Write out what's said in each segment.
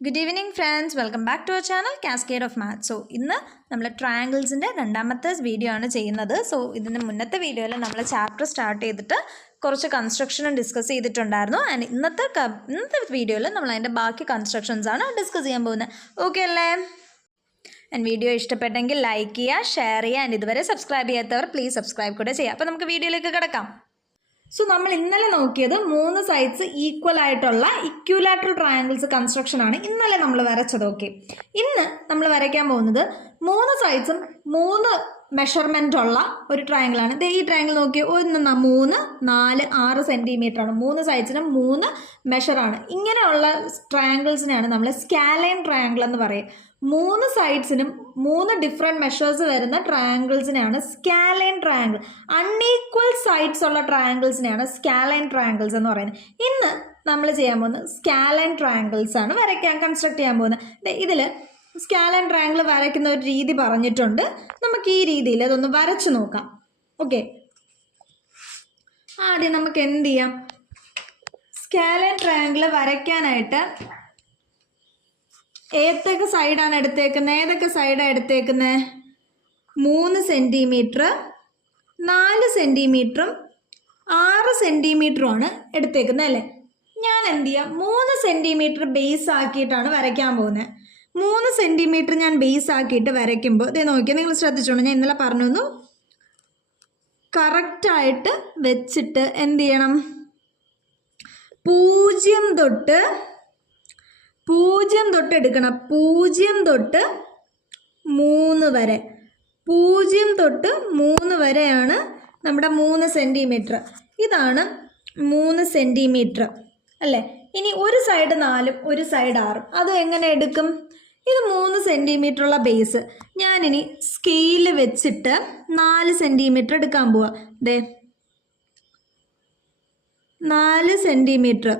Good evening friends, welcome back to our channel Cascade of Maths. So, ഇന്ന് നമ്മൾ ട്രയാങ്കിൾസിൻ്റെ രണ്ടാമത്തെ video ആണ് ചെയ്യുന്നത്. സോ ഇതിൻ്റെ മുന്നത്തെ വീഡിയോയിൽ നമ്മൾ ചാപ്റ്റർ സ്റ്റാർട്ട് ചെയ്തിട്ട് കുറച്ച് കൺസ്ട്രക്ഷനും ഡിസ്കസ് ചെയ്തിട്ടുണ്ടായിരുന്നു. ആൻഡ് ഇന്നത്തെ വീഡിയോയിൽ നമ്മൾ അതിൻ്റെ ബാക്കി കൺസ്ട്രക്ഷൻസ് ആണ് ഡിസ്കസ് ചെയ്യാൻ പോകുന്നത്. ഓക്കെ അല്ലേ? ആൻഡ് വീഡിയോ ഇഷ്ടപ്പെട്ടെങ്കിൽ ലൈക്ക് ചെയ്യുക, ഷെയർ ചെയ്യുക, ആൻഡ് ഇതുവരെ സബ്സ്ക്രൈബ് ചെയ്യാത്തവർ പ്ലീസ് സബ്സ്ക്രൈബ് കൂടെ ചെയ്യുക. അപ്പോൾ നമുക്ക് വീഡിയോയിലേക്ക് കിടക്കാം. സോ നമ്മൾ ഇന്നലെ നോക്കിയത് 3 സൈഡ്സ് ഈക്വൽ ആയിട്ടുള്ള ഇക്വിലാറ്ററൽ ട്രയാങ്കിൾസ് കൺസ്ട്രക്ഷൻ ആണ് ഇന്നലെ നമ്മൾ വരച്ചത്. ഓക്കെ, ഇന്ന് നമ്മൾ വരയ്ക്കാൻ പോകുന്നത് 3 സൈഡ്സും 3 മെഷർമെൻ്റ് ഉള്ള ഒരു ട്രയാങ്കിൾ ആണ്. ഈ ട്രയാങ്കിൾ നോക്കി 1, 3, 4, 6 സെൻറ്റിമീറ്റർ ആണ്. 3 സൈഡ്സിനും 3 മെഷറാണ്. ഇങ്ങനെയുള്ള ട്രയാങ്കിൾസിനെയാണ് നമ്മൾ സ്കാലൈൻ ട്രയാങ്കിൾ എന്ന് പറയും. 3 സൈഡ്സിനും 3 ഡിഫറെൻറ്റ് മെഷേഴ്സ് വരുന്ന ട്രയാങ്കിൾസിനെയാണ് സ്കാലൈൻ ട്രയാങ്കിൾ. അൺഈക്വൽ സൈഡ്സ് ഉള്ള ട്രയാങ്കിൾസിനെയാണ് സ്കാലൈൻ ട്രയാങ്കിൾസ് എന്ന് പറയുന്നത്. ഇന്ന് നമ്മൾ ചെയ്യാൻ പോകുന്നത് സ്കാലൈൻ ട്രയാങ്കിൾസ് ആണ് കൺസ്ട്രക്ട് ചെയ്യാൻ പോകുന്നത്. ഇതിൽ സ്കാലൈൻ ട്രയാങ്കിൾ വരയ്ക്കുന്ന ഒരു രീതി പറഞ്ഞിട്ടുണ്ട്. നമുക്ക് ഈ രീതിയിൽ അതൊന്ന് വരച്ചു നോക്കാം. ഓക്കെ, ആദ്യം നമുക്ക് എന്ത് ചെയ്യാം, സ്കാലൈൻ ട്രയാങ്കിൾ വരയ്ക്കാനായിട്ട് ഏതൊക്കെ സൈഡാണ് എടുത്തേക്കുന്നത്? 3 സെൻറ്റിമീറ്റർ, 4 സെൻറ്റിമീറ്ററും 6 സെൻറ്റിമീറ്ററുമാണ് എടുത്തേക്കുന്നത് അല്ലേ? ഞാൻ എന്ത് ചെയ്യാം, 3 സെൻറ്റിമീറ്റർ ബേസ് ആക്കിയിട്ടാണ് വരയ്ക്കാൻ പോകുന്നത്. 3 സെൻറ്റിമീറ്റർ ഞാൻ ബേസ് ആക്കിയിട്ട് വരയ്ക്കുമ്പോൾ ഇതേ നോക്കിയാൽ നിങ്ങൾ ശ്രദ്ധിച്ചോളൂ. ഞാൻ ഇന്നലെ പറഞ്ഞു, കറക്റ്റായിട്ട് വെച്ചിട്ട് എന്ത് ചെയ്യണം, 0 തൊട്ട് എടുക്കണം. 0 തൊട്ട് 3 വരെ, 0 തൊട്ട് 3 വരെയാണ് നമ്മുടെ 3 സെൻറ്റിമീറ്റർ. ഇതാണ് 3 സെൻറ്റിമീറ്റർ അല്ലേ? ഇനി ഒരു സൈഡ് 4ഉം ഒരു സൈഡ് 6ഉം അത് എങ്ങനെ എടുക്കും? ഇത് 3 സെൻറ്റിമീറ്റർ ഉള്ള ബേസ് ഞാനിനി സ്കെയിൽ വെച്ചിട്ട് 4 സെൻറ്റിമീറ്റർ എടുക്കാൻ പോവാ. ദേ 4 സെൻറ്റിമീറ്റർ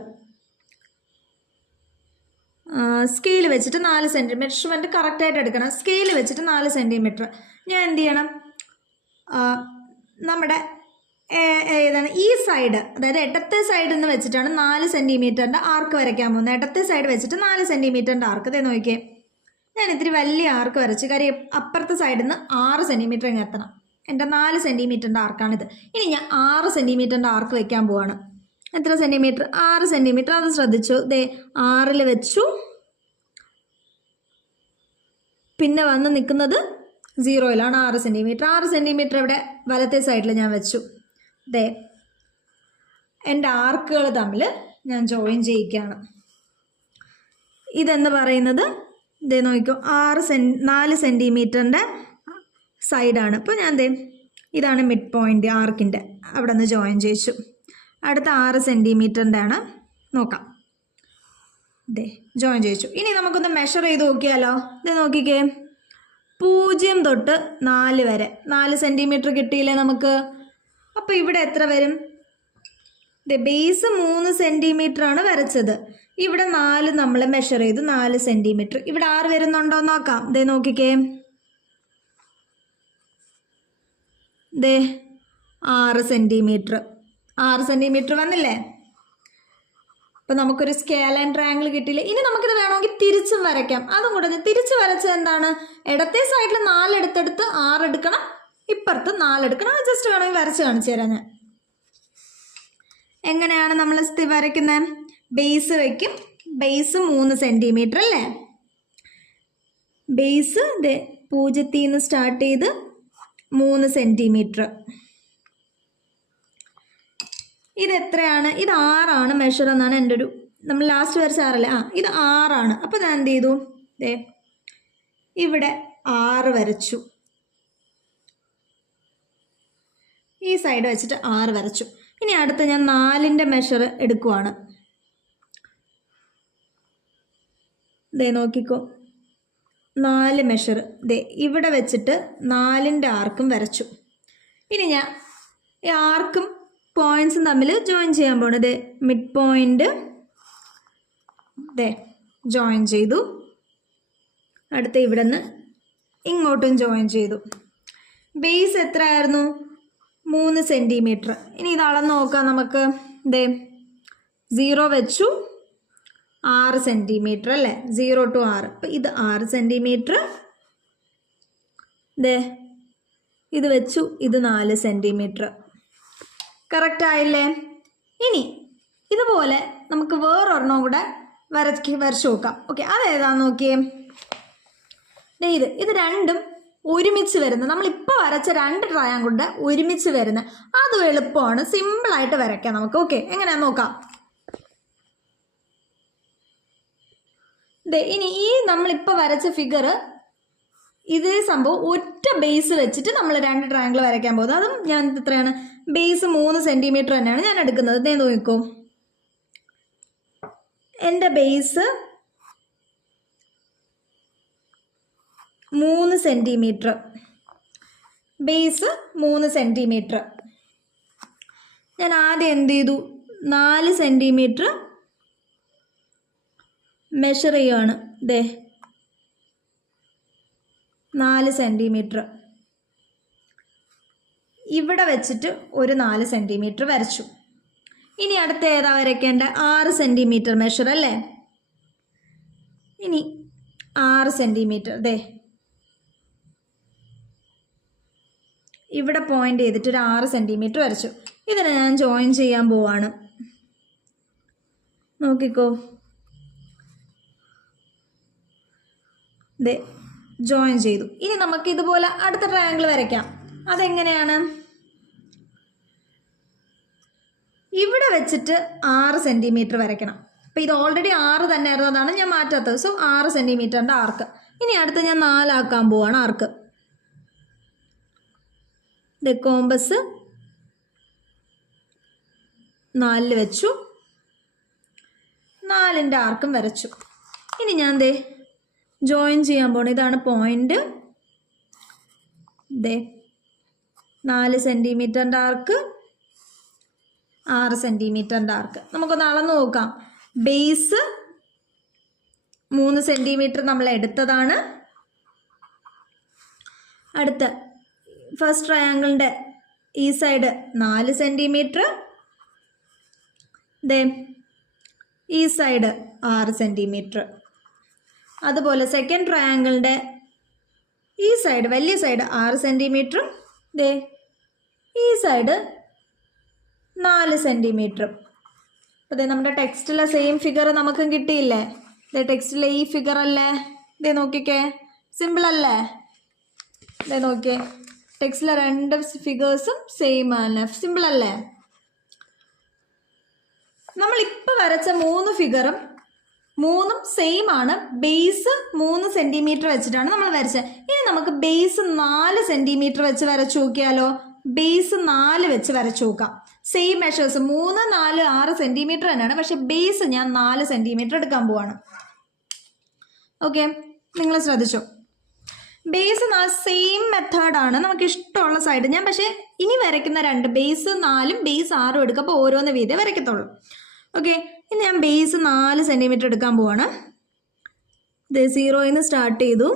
സ്കെയിൽ വെച്ചിട്ട് 4 സെൻറ്റിമീറ്റർ മെഷർമെൻറ്റ് കറക്റ്റായിട്ട് എടുക്കണം. സ്കെയിൽ വെച്ചിട്ട് 4 സെൻറ്റിമീറ്റർ ഞാൻ എന്ത് ചെയ്യണം, നമ്മുടെ ഏതാണ് ഈ സൈഡ്, അതായത് ഇടത്തെ സൈഡിൽ നിന്ന് വെച്ചിട്ടാണ് 4 സെൻറ്റിമീറ്ററിൻ്റെ ആർക്ക് വരയ്ക്കാൻ പോകുന്നത്. ഇടത്തെ സൈഡ് വെച്ചിട്ട് 4 സെൻറ്റിമീറ്ററിൻ്റെ ആർക്ക്. ഇതേ നോക്കിയേ, ഞാൻ ഇത്തിരി വലിയ ആർക്ക് വരച്ചു. കാര്യം അപ്പുറത്തെ സൈഡിൽ നിന്ന് 6 സെൻറ്റിമീറ്റർ ഇങ്ങ് എത്തണം. എൻ്റെ 4 സെൻറ്റിമീറ്ററിൻ്റെ ആർക്കാണിത്. ഇനി ഞാൻ 6 സെൻറ്റിമീറ്ററിൻ്റെ ആർക്ക് വയ്ക്കാൻ പോവാണ്. എത്ര സെൻറ്റിമീറ്റർ? 6 സെൻറ്റിമീറ്റർ. അത് ശ്രദ്ധിച്ചു. ദേ 6ൽ വെച്ചു. പിന്നെ വന്ന് നിൽക്കുന്നത് 0യിലാണ് 6 സെൻറ്റിമീറ്റർ. 6 സെൻറ്റിമീറ്റർ ഇവിടെ വലത്തെ സൈഡിൽ ഞാൻ വെച്ചു. ദേ എൻ്റെ ആർക്കുകൾ തമ്മിൽ ഞാൻ ജോയിൻ ചെയ്യിക്കുകയാണ്. ഇതെന്ന് പറയുന്നത് ദേ നോക്കിക്കോ, 4 സെൻറ്റിമീറ്ററിൻ്റെ സൈഡാണ്. ഇപ്പോൾ ഞാൻ ദേ ഇതാണ് മിഡ് പോയിൻ്റ് ആർക്കിൻ്റെ, അവിടെ നിന്ന് ജോയിൻ ചെയ്യിച്ചു. അടുത്ത 6 സെൻറ്റിമീറ്ററിൻ്റെ ആണ്, നോക്കാം. ദേ ജോയിൻ ചെയ്യിച്ചു. ഇനി നമുക്കൊന്ന് മെഷർ ചെയ്ത് നോക്കിയാലോ? ഇത് നോക്കിക്കേ, 0 തൊട്ട് 4 വരെ 4 സെൻറ്റിമീറ്റർ കിട്ടിയില്ലേ നമുക്ക്? അപ്പോൾ ഇവിടെ എത്ര വരും? ദേ ബേസ് 3 സെൻറ്റിമീറ്റർ ആണ് വരച്ചത്. ഇവിടെ 4 നമ്മൾ മെഷർ ചെയ്തു, 4 സെൻറ്റിമീറ്റർ. ഇവിടെ 6 വരുന്നുണ്ടോ നോക്കാം. ദേ നോക്കിക്കേ, ദേ 6 സെൻറ്റിമീറ്റർ. 6 സെൻറ്റിമീറ്റർ വന്നില്ലേ? അപ്പോൾ നമുക്കൊരു സ്കാലൈൻ ട്രയാങ്കിൾ കിട്ടിയില്ലേ? ഇനി നമുക്കിത് വേണമെങ്കിൽ തിരിച്ചും വരയ്ക്കാം. അതും കൂടെ തിരിച്ച് വരച്ചത് എന്താണ്, ഇടത്തെ സൈഡിൽ 4 എടുത്തെടുത്ത് 6 എടുക്കണം, ഇപ്പുറത്ത് 4 എടുക്കണം. അത് ജസ്റ്റ് വേണമെങ്കിൽ വരച്ച് കാണിച്ചു തരാം ഞാൻ. എങ്ങനെയാണ് നമ്മൾ വരയ്ക്കുന്നത്? ബേസ് വയ്ക്കും. ബേസ് 3 സെൻറ്റിമീറ്റർ അല്ലേ? ബേസ് 0ൽ നിന്ന് സ്റ്റാർട്ട് ചെയ്ത് 3 സെൻറ്റിമീറ്റർ. ഇതെത്രയാണ്? ഇത് 6ആണ് മെഷർ എന്നാണ് എൻ്റെ ഒരു, നമ്മൾ ലാസ്റ്റ് വരച്ച 6 അല്ലേ? ഇത് 6ആണ്. അപ്പോൾ ഞാൻ എന്ത് ചെയ്തു, ദേ ഇവിടെ 6 വരച്ചു. ഈ സൈഡ് വെച്ചിട്ട് 6 വരച്ചു. ഇനി അടുത്ത് ഞാൻ 4ൻ്റെ മെഷർ എടുക്കുവാണ്. ദേ നോക്കിക്കോ, 4 മെഷർ ദേ ഇവിടെ വെച്ചിട്ട് 4ൻ്റെ ആർക്കും വരച്ചു. ഇനി ഞാൻ ഈ ആർക്കും പോയിൻറ്റ്സും തമ്മിൽ ജോയിൻ ചെയ്യാൻ പോണത്. മിഡ് പോയിൻ്റ് ദേ ജോയിൻ ചെയ്തു. അടുത്ത ഇവിടെ നിന്ന് ഇങ്ങോട്ടും ജോയിൻ ചെയ്തു. ബേസ് എത്രയായിരുന്നു? 3 സെൻറ്റിമീറ്റർ. ഇനി ഇത് അളന്ന് നോക്കാം നമുക്ക്. ദേ 0 വെച്ചു, 6 സെൻറ്റിമീറ്റർ അല്ലേ, 0 to 6. അപ്പം ഇത് 6 സെൻറ്റിമീറ്റർ, ഇത് വെച്ചു, ഇത് 4 സെൻറ്റിമീറ്റർ. കറക്റ്റായില്ലേ? ഇനി ഇതുപോലെ നമുക്ക് വേറൊരെണ്ണം കൂടെ വരച്ച് നോക്കാം. ഓക്കെ, അതേതാന്ന് നോക്കിയേ. ഇത് രണ്ടും ഒരുമിച്ച് വരുന്നത്, നമ്മളിപ്പോൾ വരച്ച 2 ട്രയാങ്കിളുടെ ഒരുമിച്ച് വരുന്നത്. അതും എളുപ്പമാണ്, സിമ്പിളായിട്ട് വരയ്ക്കാം നമുക്ക്. ഓക്കെ, എങ്ങനെയാണെന്ന് നോക്കാം. ഇനി ഈ നമ്മളിപ്പോൾ വരച്ച ഫിഗർ, ഇതേ സംഭവം ഒറ്റ ബേസ് വെച്ചിട്ട് നമ്മൾ 2 ട്രയാങ്കിൾ വരയ്ക്കാൻ പോകുന്നത്. അതും ഞാൻ എത്രയാണ്, ബേസ് 3 സെൻറ്റിമീറ്റർ തന്നെയാണ് ഞാൻ എടുക്കുന്നത്. ഇതേ നോക്കൂ, എൻ്റെ ബേസ് 3 സെൻറ്റിമീറ്റർ, ബേസ് 3 സെൻറ്റിമീറ്റർ. ഞാൻ ആദ്യം എന്ത് ചെയ്തു, 4 സെൻറ്റിമീറ്റർ മെഷർ ചെയ്യുകയാണ്. 4 സെൻറ്റിമീറ്റർ ഇവിടെ വെച്ചിട്ട് ഒരു 4 സെൻറ്റിമീറ്റർ വരച്ചു. ഇനി അടുത്ത ഏതാ വരയ്ക്കേണ്ട, 6 സെൻറ്റിമീറ്റർ മെഷർ അല്ലേ. ഇനി 6 സെൻറ്റിമീറ്റർ ഇവിടെ പോയിന്റ് ചെയ്തിട്ട് ഒരു 6 സെൻറ്റിമീറ്റർ വരച്ചു. ഇതിനെ ഞാൻ ജോയിൻ ചെയ്യാൻ പോവാണ്. നോക്കിക്കോ, ജോയിൻ ചെയ്തു. ഇനി നമുക്ക് ഇതുപോലെ അടുത്ത ട്രയാങ്കിൾ വരയ്ക്കാം. അതെങ്ങനെയാണ്, ഇവിടെ വെച്ചിട്ട് 6 സെൻറ്റിമീറ്റർ വരയ്ക്കണം. അപ്പം ഇത് ഓൾറെഡി 6 തന്നെ ആയിരുന്നു, അതാണ് ഞാൻ മാറ്റാത്തത്. സോ 6 സെൻറ്റിമീറ്ററിൻ്റെ ആർക്ക്. ഇനി അടുത്ത് ഞാൻ 4 ആക്കാൻ പോവാണ് ആർക്ക്. കോമ്പസ് 4 വെച്ചു, 4ൻ്റെ ആർക്കും വരച്ചു. ഇനി ഞാൻ ജോയിൻ ചെയ്യാൻ പോകണം. ഇതാണ് പോയിന്റ്. 4 സെൻറ്റിമീറ്ററിൻ്റെ ആർക്ക്, 6 സെൻറ്റിമീറ്ററിൻ്റെ ആർക്ക്. നമുക്കൊന്ന് അളന്ന് നോക്കാം. ബേസ് 3 സെൻറ്റിമീറ്റർ നമ്മൾ എടുത്തതാണ്. അടുത്ത ഫസ്റ്റ് ട്രയാങ്കിളിൻ്റെ ഈ സൈഡ് 4 സെൻറ്റിമീറ്റർ, ഈ സൈഡ് 6 സെൻറ്റിമീറ്റർ. അതുപോലെ സെക്കൻഡ് ട്രയാങ്കിളിൻ്റെ ഈ സൈഡ്, വലിയ സൈഡ് 6 സെൻറ്റിമീറ്ററും ഈ സൈഡ് 4 സെൻറ്റിമീറ്ററും. അപ്പോൾ നമ്മുടെ ടെക്സ്റ്റിലെ സെയിം ഫിഗർ നമുക്കും കിട്ടിയില്ലേ. ടെക്സ്റ്റിലെ ഈ ഫിഗർ അല്ലേ, നോക്കിക്കേ, സിമ്പിൾ അല്ലേ. നോക്കിയേ, ടെക്സ്റ്റിലെ 2 ഫിഗേഴ്സും സെയിം ആണ്, സിമ്പിൾ അല്ലേ. നമ്മളിപ്പോൾ വരച്ച 3 ഫിഗറും 3ഉം സെയിം ആണ്. ബേസ് 3 സെൻറ്റിമീറ്റർ വെച്ചിട്ടാണ് നമ്മൾ വരച്ചത്. ഇനി നമുക്ക് ബേസ് 4 സെൻറ്റിമീറ്റർ വെച്ച് വരച്ചു നോക്കിയാലോ. ബേസ് 4 വെച്ച് വരച്ചു നോക്കാം. സെയിം മെഷേഴ്സ് 3, 4, 6 സെൻറ്റിമീറ്റർ തന്നെയാണ്, പക്ഷെ ബേസ് ഞാൻ 4 സെൻറ്റിമീറ്റർ എടുക്കാൻ പോവാണ്. ഓക്കെ, നിങ്ങൾ ശ്രദ്ധിച്ചോ. ബേസ് 4 സെയിം മെത്തേഡാണ്, നമുക്ക് ഇഷ്ടമുള്ള സൈഡ്. ഞാൻ പക്ഷേ ഇനി വരയ്ക്കുന്ന 2 ബേസ് 4ഉം ബേസ് 6ഉം എടുക്കുക. അപ്പോൾ ഓരോന്ന് വീതം വരയ്ക്കത്തുള്ളൂ. ഓക്കെ, ഇനി ഞാൻ ബേസ് 4 സെൻറ്റിമീറ്റർ എടുക്കാൻ പോവാണ്. 0യിൽ നിന്ന് സ്റ്റാർട്ട് ചെയ്തു,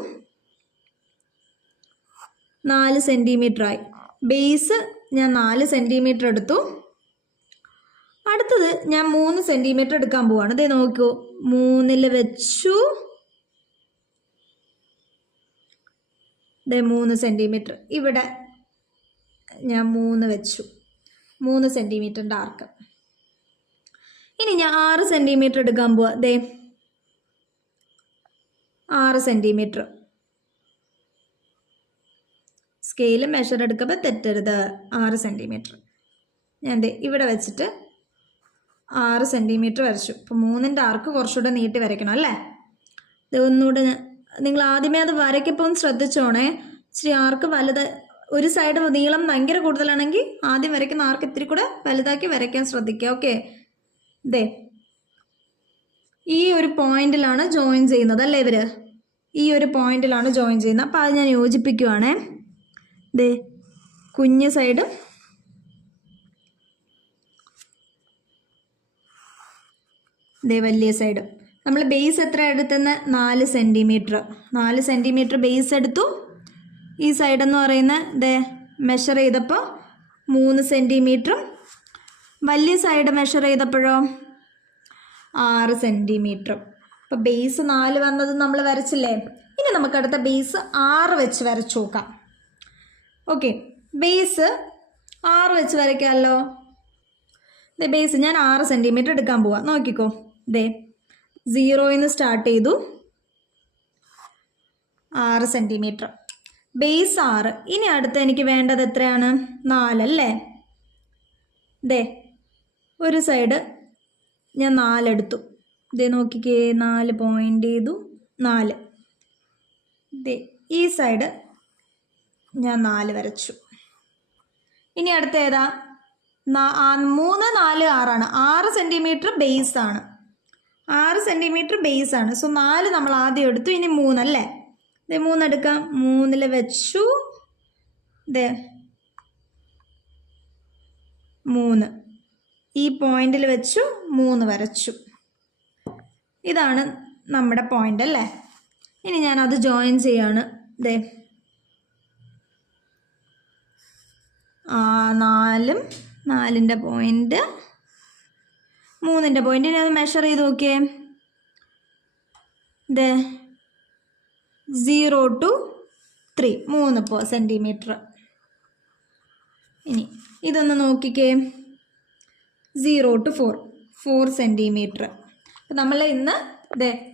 4 സെൻറ്റിമീറ്റർ ആയി. ബേസ് ഞാൻ 4 സെൻറ്റിമീറ്റർ എടുത്തു. അടുത്തത് ഞാൻ 3 സെൻറ്റിമീറ്റർ എടുക്കാൻ പോവാണ്. നോക്കൂ, 3ൽ വെച്ചു, 3 സെൻറ്റിമീറ്റർ ഇവിടെ ഞാൻ 3 വെച്ചു, 3 സെൻറ്റിമീറ്ററിൻ്റെ ആർക്ക്. ഇനി ഞാൻ 6 സെൻറ്റിമീറ്റർ എടുക്കാൻ പോവാ. 6 സെൻറ്റിമീറ്റർ. സ്കെയിൽ മെഷർ എടുക്കുമ്പോൾ തെറ്റരുത്. 6 സെൻറ്റിമീറ്റർ ഞാൻ ഇവിടെ വെച്ചിട്ട് 6 സെൻറ്റിമീറ്റർ വരച്ചു. ഇപ്പോൾ 3ൻ്റെ ആർക്ക് കുറച്ചുകൂടെ നീട്ടി വരയ്ക്കണം അല്ലേ. ഒന്നുകൂടെ നിങ്ങൾ ആദ്യമേ അത് വരയ്ക്കപ്പോൾ ഒന്ന് ശ്രദ്ധിച്ചോണേ. ഇച്ചിരി ആർക്ക് വലുത്, ഒരു സൈഡ് നീളം ഭയങ്കര കൂടുതലാണെങ്കിൽ ആദ്യം വരയ്ക്കുന്ന ആർക്ക് ഇത്തിരി കൂടെ വലുതാക്കി വരയ്ക്കാൻ ശ്രദ്ധിക്കുക. ഓക്കെ, ഈ ഒരു പോയിന്റിലാണ് ജോയിൻ ചെയ്യുന്നത് അല്ലേ ഇവർ. ഈ ഒരു പോയിന്റിലാണ് ജോയിൻ ചെയ്യുന്നത്. അപ്പോൾ അത് ഞാൻ യോജിപ്പിക്കുവാണേ. കുഞ്ഞ് സൈഡ് വലിയ സൈഡ്. നമ്മൾ ബേസ് എത്ര എടുത്തെന്ന് 4 സെൻറ്റിമീറ്റർ. 4 സെൻറ്റിമീറ്റർ ബേസ് എടുത്തു. ഈ സൈഡെന്ന് പറയുന്നത് മെഷർ ചെയ്തപ്പോൾ 3 സെൻറ്റിമീറ്ററും, വലിയ സൈഡ് മെഷർ ചെയ്തപ്പോഴോ 6 സെൻറ്റിമീറ്ററും. അപ്പോൾ ബേസ് 4 വന്നത് നമ്മൾ വരച്ചില്ലേ. ഇനി നമുക്കടുത്ത ബേസ് 6 വെച്ച് വരച്ചു നോക്കാം. ഓക്കെ, ബേസ് 6 വെച്ച് വരയ്ക്കാമല്ലോ. ബേസ് ഞാൻ 6 സെൻറ്റിമീറ്റർ എടുക്കാൻ പോവാം. നോക്കിക്കോ, 0യിൽ നിന്ന് സ്റ്റാർട്ട് ചെയ്തു, 6 സെൻറ്റിമീറ്റർ, ബേസ് 6. ഇനി അടുത്ത് എനിക്ക് വേണ്ടത് എത്രയാണ്? 4 അല്ലേ. ഒരു സൈഡ് ഞാൻ 4 എടുത്തു. നോക്കിക്കേ, 4 പോയിൻ്റ് ചെയ്തു, 4. ഈ സൈഡ് ഞാൻ 4 വരച്ചു. ഇനി അടുത്ത ഏതാ? 3, 4, 6 ആണ്. 6 സെൻറ്റിമീറ്റർ ബേസ് ആണ്. 6 സെൻറ്റിമീറ്റർ ബേസ് ആണ്. സോ 4 നമ്മൾ ആദ്യം എടുത്തു. ഇനി 3 അല്ലേ. 3 എടുക്കാം. 3ൽ വെച്ചു, 3 ഈ പോയിന്റിൽ വെച്ചു, 3 വരച്ചു. ഇതാണ് നമ്മുടെ പോയിന്റ് അല്ലേ. ഇനി ഞാനത് ജോയിൻ ചെയ്യാണ്. 4ഉം 4ൻ്റെ പോയിന്റ്, 3ൻ്റെ പോയിന്റ്. ഇനി അത് മെഷർ ചെയ്ത് നോക്കിയേ. 0 to 3, 3 സെൻറ്റിമീറ്റർ. ഇനി ഇതൊന്ന് നോക്കിക്കേ, 0 to 4 സെൻറ്റിമീറ്റർ. അപ്പം നമ്മൾ ഇന്ന്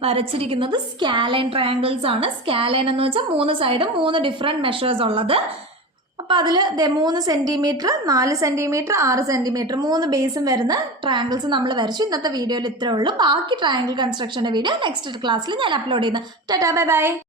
വരച്ചിരിക്കുന്നത് സ്കാലൈൻ ട്രയാങ്കിൾസ് ആണ്. സ്കാലൈൻ എന്ന് വെച്ചാൽ 3 സൈഡും 3 ഡിഫറെൻറ്റ് മെഷേഴ്സ് ഉള്ളത്. അപ്പോൾ അതിൽ 3 സെൻറ്റിമീറ്റർ, 4 സെൻറ്റിമീറ്റർ, 6 സെൻറ്റിമീറ്റർ 3 ബേസും വരുന്ന ട്രയാങ്കിൾസ് നമ്മൾ വരച്ചു. ഇന്നത്തെ വീഡിയോയിൽ ഇത്രേ ഉള്ളൂ. ബാക്കി ട്രയാങ്കിൾ കൺസ്ട്രക്ഷൻ്റെ വീഡിയോ നെക്സ്റ്റ് ക്ലാസ്സിൽ ഞാൻ അപ്ലോഡ് ചെയ്യുന്നത്. Tata, bye bye.